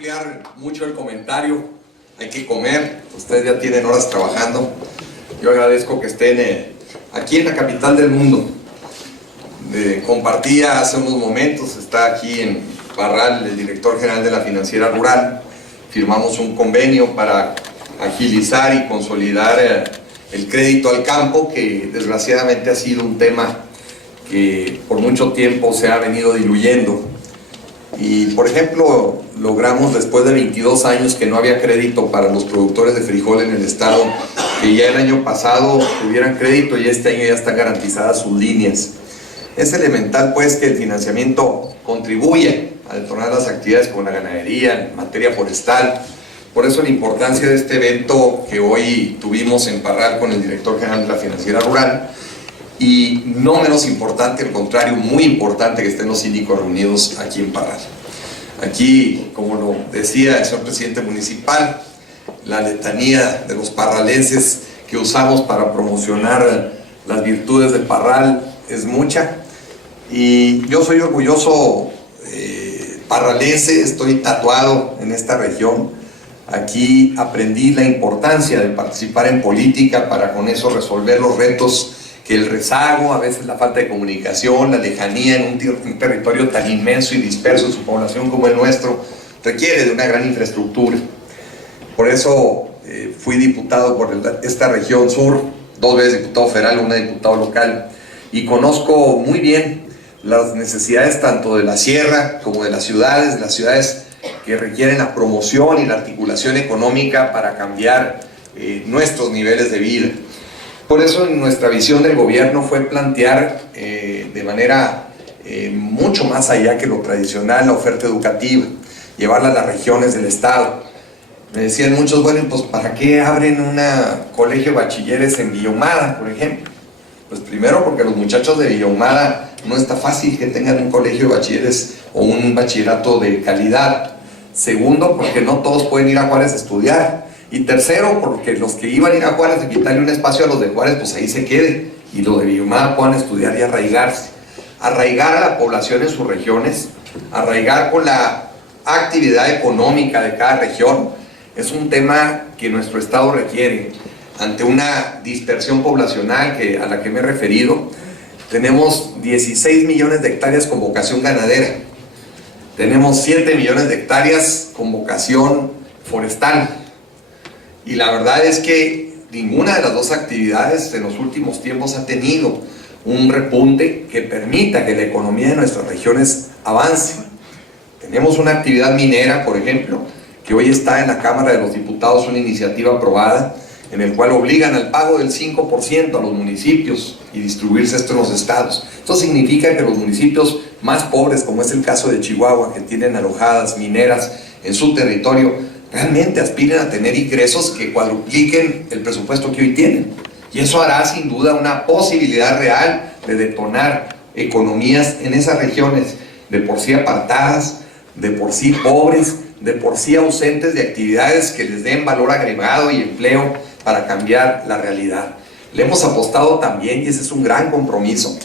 ampliar mucho el comentario, hay que comer, ustedes ya tienen horas trabajando. Yo agradezco que estén aquí en la capital del mundo. Compartía hace unos momentos, está aquí en Parral el director general de la Financiera Rural. Firmamos un convenio para agilizar y consolidar el crédito al campo, que desgraciadamente ha sido un tema que por mucho tiempo se ha venido diluyendo. Y por ejemplo, logramos después de 22 años que no había crédito para los productores de frijol en el estado, que ya el año pasado tuvieran crédito y este año ya están garantizadas sus líneas. Es elemental pues que el financiamiento contribuya a detonar las actividades con la ganadería, en materia forestal. Por eso la importancia de este evento que hoy tuvimos en Parral con el director general de la Financiera Rural. Y no menos importante, al contrario, muy importante que estén los síndicos reunidos aquí en Parral. Aquí, como lo decía el señor presidente municipal, la letanía de los parralenses que usamos para promocionar las virtudes de Parral es mucha. Y yo soy orgulloso parralense, estoy tatuado en esta región. Aquí aprendí la importancia de participar en política para con eso resolver los retos que el rezago, a veces la falta de comunicación, la lejanía en un territorio tan inmenso y disperso en su población como el nuestro, requiere de una gran infraestructura. Por eso fui diputado por esta región sur, 2 veces diputado federal, 1 diputado local, y conozco muy bien las necesidades tanto de la sierra como de las ciudades que requieren la promoción y la articulación económica para cambiar nuestros niveles de vida. Por eso nuestra visión del gobierno fue plantear de manera mucho más allá que lo tradicional la oferta educativa, llevarla a las regiones del estado. Me decían muchos, bueno, pues ¿para qué abren un colegio de bachilleres en Villa Ahumada, por ejemplo? Pues primero porque los muchachos de Villa Ahumada no está fácil que tengan un colegio de bachilleres o un bachillerato de calidad. Segundo, porque no todos pueden ir a Juárez a estudiar. Y tercero, porque los que iban a ir a Juárez, de quitarle un espacio a los de Juárez, pues ahí se quede. Y los de Villa Ahumada puedan estudiar y arraigarse. Arraigar a la población en sus regiones, arraigar con la actividad económica de cada región, es un tema que nuestro estado requiere. Ante una dispersión poblacional a la que me he referido, tenemos 16 millones de hectáreas con vocación ganadera. Tenemos 7 millones de hectáreas con vocación forestal. Y la verdad es que ninguna de las dos actividades en los últimos tiempos ha tenido un repunte que permita que la economía de nuestras regiones avance. Tenemos una actividad minera, por ejemplo, que hoy está en la Cámara de los Diputados, una iniciativa aprobada, en el cual obligan al pago del 5% a los municipios y distribuirse esto en los estados. Esto significa que los municipios más pobres, como es el caso de Chihuahua, que tienen alojadas mineras en su territorio, realmente aspiren a tener ingresos que cuadrupliquen el presupuesto que hoy tienen. Y eso hará sin duda una posibilidad real de detonar economías en esas regiones, de por sí apartadas, de por sí pobres, de por sí ausentes de actividades que les den valor agregado y empleo para cambiar la realidad. Le hemos apostado también, y ese es un gran compromiso,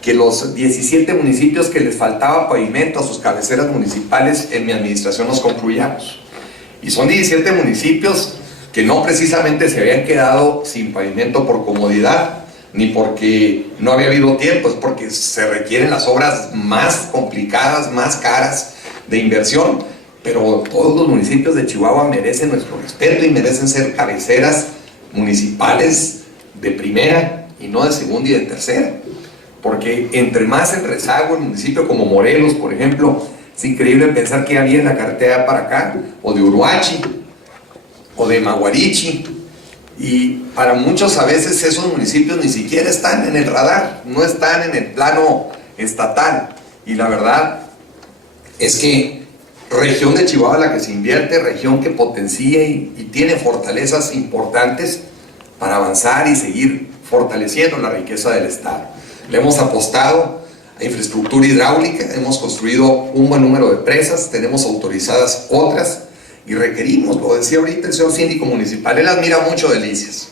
que los 17 municipios que les faltaba pavimento a sus cabeceras municipales en mi administración los concluyamos. Y son 17 municipios que no precisamente se habían quedado sin pavimento por comodidad, ni porque no había habido tiempo, es porque se requieren las obras más complicadas, más caras de inversión. Pero todos los municipios de Chihuahua merecen nuestro respeto y merecen ser cabeceras municipales de primera y no de segunda y de tercera. Porque entre más el rezago, el municipio como Morelos, por ejemplo, es increíble pensar que había en la carretera para acá, o de Uruachi, o de Maguarichi, y para muchos a veces esos municipios ni siquiera están en el radar, no están en el plano estatal. Y la verdad es que región de Chihuahua la que se invierte, región que potencia y tiene fortalezas importantes para avanzar y seguir fortaleciendo la riqueza del estado. Le hemos apostado a infraestructura hidráulica, hemos construido un buen número de presas, tenemos autorizadas otras y requerimos, lo decía ahorita el señor síndico municipal, él admira mucho Delicias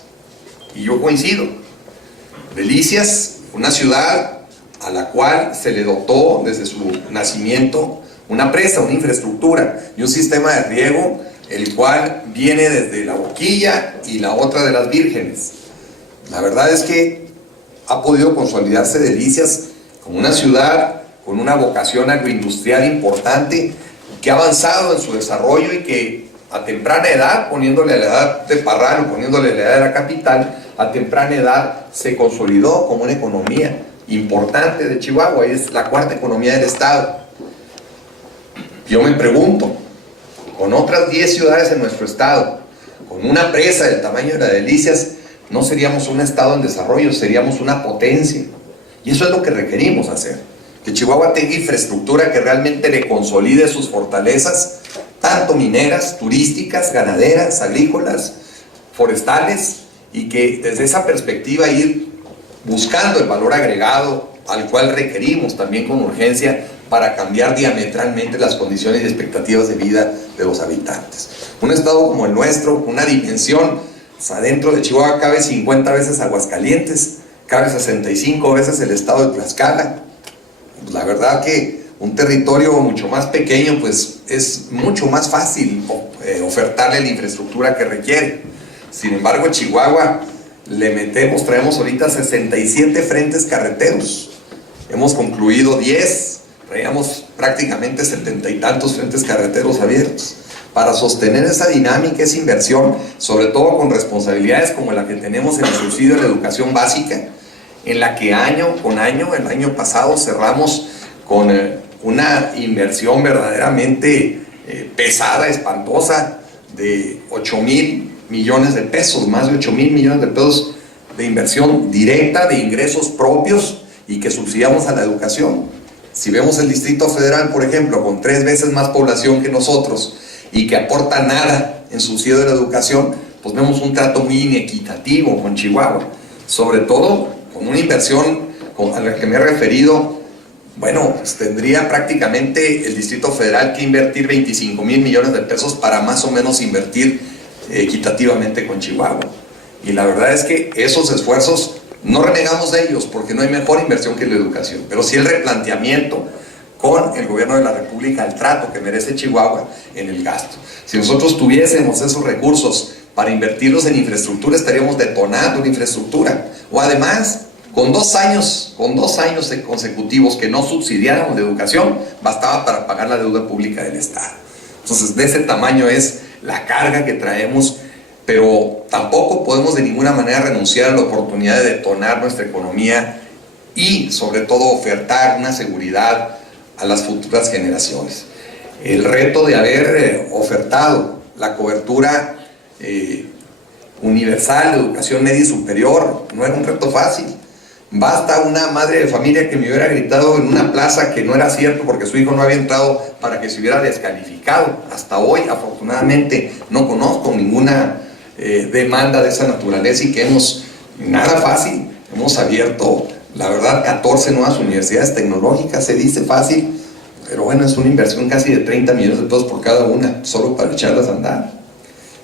y yo coincido. Delicias, una ciudad a la cual se le dotó desde su nacimiento una presa, una infraestructura y un sistema de riego, el cual viene desde La Boquilla y la otra de Las Vírgenes. La verdad es que ha podido consolidarse Delicias como una ciudad con una vocación agroindustrial importante, que ha avanzado en su desarrollo y que a temprana edad, poniéndole a la edad de Parral o poniéndole a la edad de la capital, a temprana edad se consolidó como una economía importante de Chihuahua, y es la cuarta economía del estado. Yo me pregunto, con otras 10 ciudades en nuestro estado, con una presa del tamaño de la Delicias, no seríamos un estado en desarrollo, seríamos una potencia. Y eso es lo que requerimos hacer, que Chihuahua tenga infraestructura que realmente le consolide sus fortalezas, tanto mineras, turísticas, ganaderas, agrícolas, forestales, y que desde esa perspectiva ir buscando el valor agregado al cual requerimos también con urgencia para cambiar diametralmente las condiciones y expectativas de vida de los habitantes. Un estado como el nuestro, una dimensión, adentro de Chihuahua cabe 50 veces Aguascalientes, cabe 65 veces el estado de Tlaxcala. La verdad que un territorio mucho más pequeño, pues es mucho más fácil ofertarle la infraestructura que requiere. Sin embargo, en Chihuahua traemos ahorita 67 frentes carreteros. Hemos concluido 10, traíamos prácticamente 70 y tantos frentes carreteros abiertos. Para sostener esa dinámica, esa inversión, sobre todo con responsabilidades como la que tenemos en el subsidio de la educación básica, en la que año con año, el año pasado cerramos con una inversión verdaderamente pesada, espantosa, de 8,000 millones de pesos, más de 8,000 millones de pesos de inversión directa, de ingresos propios, y que subsidiamos a la educación. Si vemos el Distrito Federal, por ejemplo, con 3 veces más población que nosotros, y que aporta nada en subsidio de la educación, pues vemos un trato muy inequitativo con Chihuahua, sobre todo con una inversión a la que me he referido. Bueno, pues tendría prácticamente el Distrito Federal que invertir 25,000 millones de pesos para más o menos invertir equitativamente con Chihuahua. Y la verdad es que esos esfuerzos no renegamos de ellos, porque no hay mejor inversión que la educación, pero sí el replanteamiento con el gobierno de la República, el trato que merece Chihuahua en el gasto. Si nosotros tuviésemos esos recursos para invertirlos en infraestructura, estaríamos detonando la infraestructura. O además, con dos años consecutivos que no subsidiáramos de educación, bastaba para pagar la deuda pública del Estado. Entonces, de ese tamaño es la carga que traemos, pero tampoco podemos de ninguna manera renunciar a la oportunidad de detonar nuestra economía y, sobre todo, ofertar una seguridad a las futuras generaciones. El reto de haber ofertado la cobertura universal de educación media y superior no era un reto fácil. Basta una madre de familia que me hubiera gritado en una plaza que no era cierto porque su hijo no había entrado para que se hubiera descalificado. Hasta hoy, afortunadamente, no conozco ninguna demanda de esa naturaleza, y que nada fácil, hemos abierto, la verdad, 14 nuevas universidades tecnológicas. Se dice fácil, pero bueno, es una inversión casi de 30 millones de pesos por cada una, solo para echarlas a andar.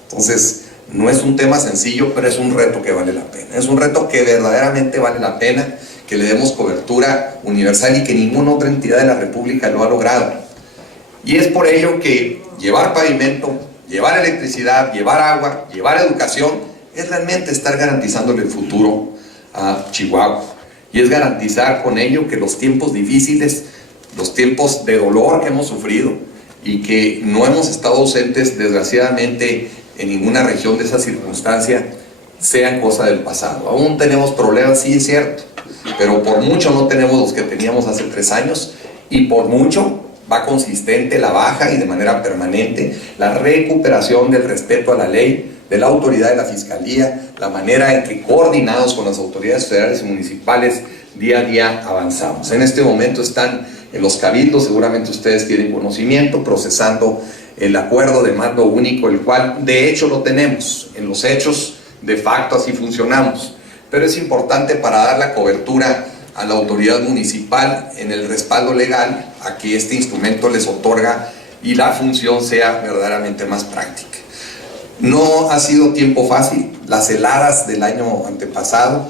Entonces, no es un tema sencillo, pero es un reto que vale la pena. Es un reto que verdaderamente vale la pena que le demos cobertura universal, y que ninguna otra entidad de la República lo ha logrado. Y es por ello que llevar pavimento, llevar electricidad, llevar agua, llevar educación, es realmente estar garantizándole el futuro a Chihuahua. Y es garantizar con ello que los tiempos difíciles, los tiempos de dolor que hemos sufrido, y que no hemos estado ausentes, desgraciadamente, en ninguna región de esa circunstancia, sean cosa del pasado. Aún tenemos problemas, sí es cierto, pero por mucho no tenemos los que teníamos hace 3 años, y por mucho va consistente la baja y de manera permanente la recuperación del respeto a la ley, de la autoridad de la Fiscalía, la manera en que, coordinados con las autoridades federales y municipales, día a día avanzamos. En este momento están en los cabildos, seguramente ustedes tienen conocimiento, procesando el acuerdo de mando único, el cual de hecho lo tenemos. En los hechos, de facto, así funcionamos, pero es importante para dar la cobertura a la autoridad municipal en el respaldo legal a que este instrumento les otorga, y la función sea verdaderamente más práctica. No ha sido tiempo fácil. Las heladas del año antepasado,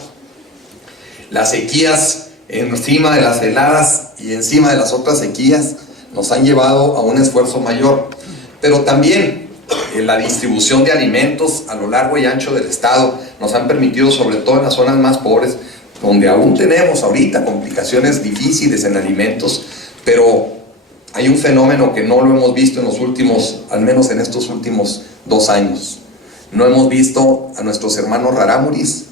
las sequías encima de las heladas y encima de las otras sequías, nos han llevado a un esfuerzo mayor, pero también la distribución de alimentos a lo largo y ancho del estado nos han permitido, sobre todo en las zonas más pobres, donde aún tenemos ahorita complicaciones difíciles en alimentos, pero hay un fenómeno que no lo hemos visto en los últimos, al menos en estos últimos 2 años. No hemos visto a nuestros hermanos rarámuris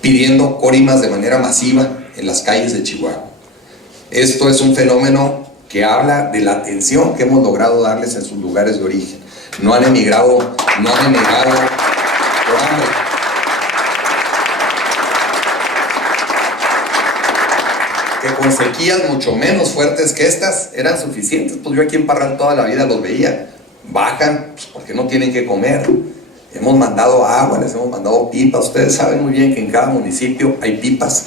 pidiendo córimas de manera masiva en las calles de Chihuahua. Esto es un fenómeno que habla de la atención que hemos logrado darles en sus lugares de origen. No han emigrado por hambre. Que con sequías mucho menos fuertes que estas eran suficientes. Pues yo aquí en Parral toda la vida los veía. Bajan pues porque no tienen que comer. Hemos mandado agua, les hemos mandado pipas. Ustedes saben muy bien que en cada municipio hay pipas,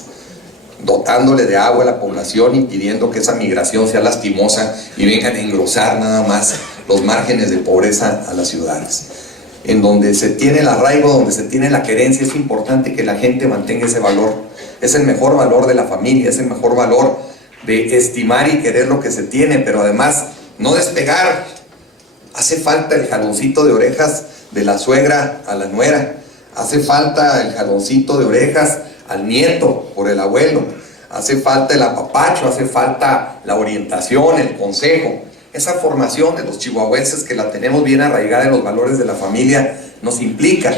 dotándole de agua a la población, impidiendo que esa migración sea lastimosa y vengan a engrosar nada más los márgenes de pobreza a las ciudades. En donde se tiene el arraigo, donde se tiene la querencia, es importante que la gente mantenga ese valor. Es el mejor valor de la familia, es el mejor valor de estimar y querer lo que se tiene, pero además no despegar. Hace falta el jaloncito de orejas de la suegra a la nuera, hace falta el jaloncito de orejas al nieto por el abuelo, hace falta el apapacho, hace falta la orientación, el consejo. Esa formación de los chihuahuenses, que la tenemos bien arraigada en los valores de la familia, nos implica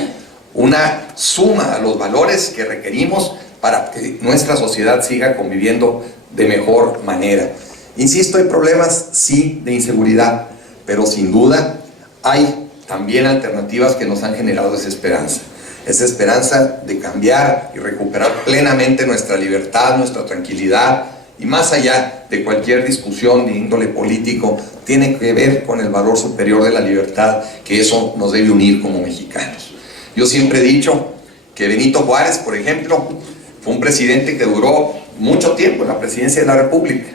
una suma a los valores que requerimos para que nuestra sociedad siga conviviendo de mejor manera. Insisto, hay problemas, sí, de inseguridad, pero sin duda hay también alternativas que nos han generado esa esperanza de cambiar y recuperar plenamente nuestra libertad, nuestra tranquilidad, y más allá de cualquier discusión de índole político, tiene que ver con el valor superior de la libertad, que eso nos debe unir como mexicanos. Yo siempre he dicho que Benito Juárez, por ejemplo, fue un presidente que duró mucho tiempo en la presidencia de la República.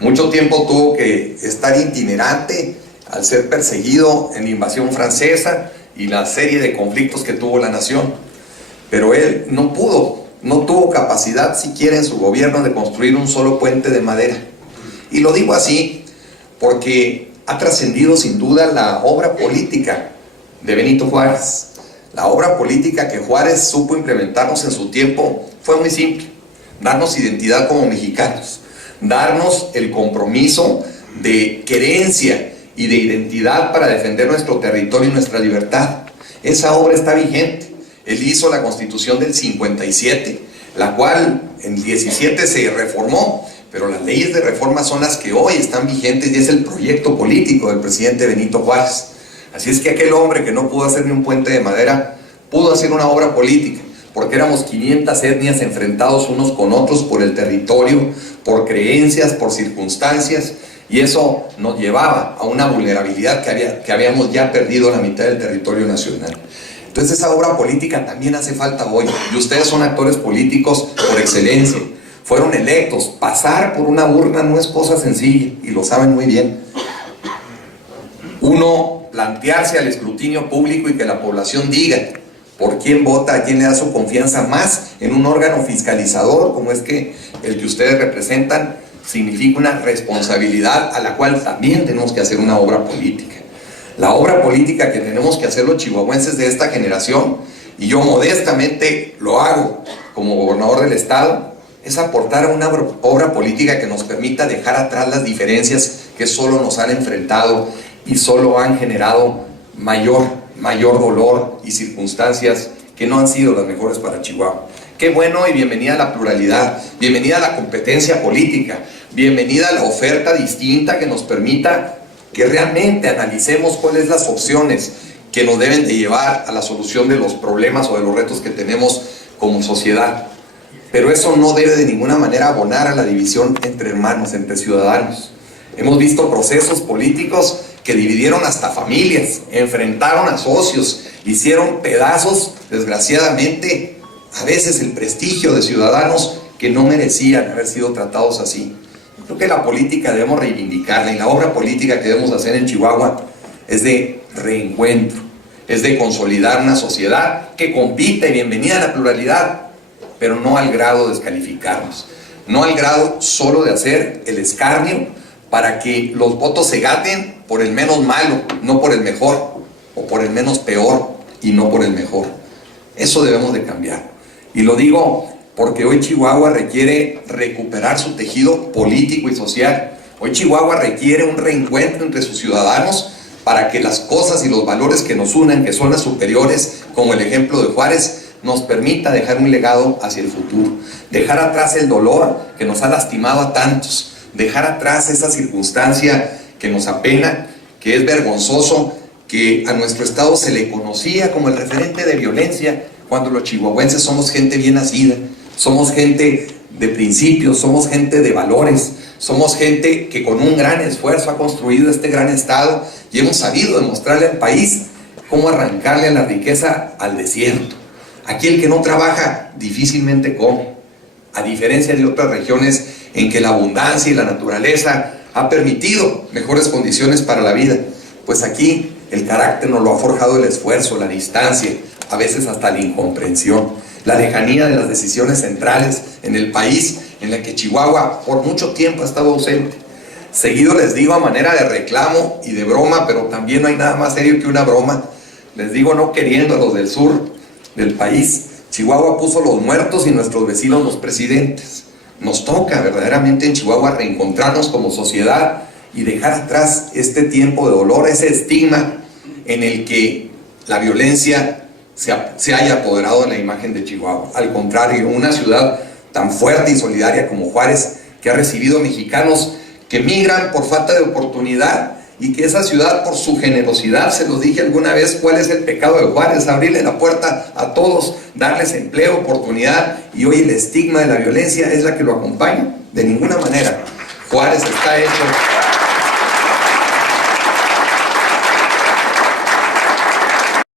Mucho tiempo tuvo que estar itinerante al ser perseguido en la invasión francesa y la serie de conflictos que tuvo la nación. Pero él no tuvo capacidad siquiera en su gobierno de construir un solo puente de madera. Y lo digo así porque ha trascendido sin duda la obra política de Benito Juárez. La obra política que Juárez supo implementarnos en su tiempo fue muy simple: darnos identidad como mexicanos, darnos el compromiso de querencia y de identidad para defender nuestro territorio y nuestra libertad. Esa obra está vigente. Él hizo la Constitución del 57, la cual en el 17 se reformó, pero las leyes de reforma son las que hoy están vigentes y es el proyecto político del presidente Benito Juárez. Así es que aquel hombre que no pudo hacer ni un puente de madera, pudo hacer una obra política, porque éramos 500 etnias enfrentados unos con otros por el territorio, por creencias, por circunstancias, y eso nos llevaba a una vulnerabilidad que habíamos ya perdido la mitad del territorio nacional. Entonces esa obra política también hace falta hoy, y ustedes son actores políticos por excelencia, fueron electos. Pasar por una urna no es cosa sencilla, y lo saben muy bien. Uno plantearse al escrutinio público y que la población diga por quién vota, a quién le da su confianza, más en un órgano fiscalizador como es que el que ustedes representan, significa una responsabilidad a la cual también tenemos que hacer una obra política. La obra política que tenemos que hacer los chihuahuenses de esta generación, y yo modestamente lo hago como gobernador del estado, es aportar a una obra política que nos permita dejar atrás las diferencias que solo nos han enfrentado y solo han generado mayor dolor y circunstancias que no han sido las mejores para Chihuahua. Qué bueno, y bienvenida a la pluralidad, bienvenida a la competencia política, bienvenida a la oferta distinta que nos permita que realmente analicemos cuáles las opciones que nos deben de llevar a la solución de los problemas o de los retos que tenemos como sociedad. Pero eso no debe de ninguna manera abonar a la división entre hermanos, entre ciudadanos. Hemos visto procesos políticos que dividieron hasta familias, enfrentaron a socios, hicieron pedazos, desgraciadamente, a veces el prestigio de ciudadanos que no merecían haber sido tratados así. Creo que la política debemos reivindicarla, y la obra política que debemos hacer en Chihuahua es de reencuentro, es de consolidar una sociedad que compite, bienvenida a la pluralidad, pero no al grado de descalificarnos, no al grado solo de hacer el escarnio para que los votos se gaten por el menos malo, no por el mejor, o por el menos peor y no por el mejor. Eso debemos de cambiar. Y lo digo porque hoy Chihuahua requiere recuperar su tejido político y social. Hoy Chihuahua requiere un reencuentro entre sus ciudadanos para que las cosas y los valores que nos unen, que son las superiores, como el ejemplo de Juárez, nos permita dejar un legado hacia el futuro. Dejar atrás el dolor que nos ha lastimado a tantos. Dejar atrás esa circunstancia que nos apena, que es vergonzoso, que a nuestro estado se le conocía como el referente de violencia, cuando los chihuahuenses somos gente bien nacida, somos gente de principios, somos gente de valores, somos gente que con un gran esfuerzo ha construido este gran estado y hemos sabido demostrarle al país cómo arrancarle la riqueza al desierto. Aquí el que no trabaja difícilmente come, a diferencia de otras regiones en que la abundancia y la naturaleza ha permitido mejores condiciones para la vida. Pues aquí el carácter nos lo ha forjado el esfuerzo, la distancia, a veces hasta la incomprensión, la lejanía de las decisiones centrales en el país, en la que Chihuahua por mucho tiempo ha estado ausente. Seguido les digo a manera de reclamo y de broma, pero también no hay nada más serio que una broma, les digo no queriendo a los del sur del país, Chihuahua puso los muertos y nuestros vecinos los presidentes. Nos toca verdaderamente en Chihuahua reencontrarnos como sociedad y dejar atrás este tiempo de dolor, ese estigma en el que la violencia se haya apoderado de la imagen de Chihuahua. Al contrario, una ciudad tan fuerte y solidaria como Juárez, que ha recibido mexicanos que migran por falta de oportunidad, y que esa ciudad por su generosidad, se los dije alguna vez, cuál es el pecado de Juárez: abrirle la puerta a todos, darles empleo, oportunidad, y hoy el estigma de la violencia es la que lo acompaña. De ninguna manera. Juárez está hecho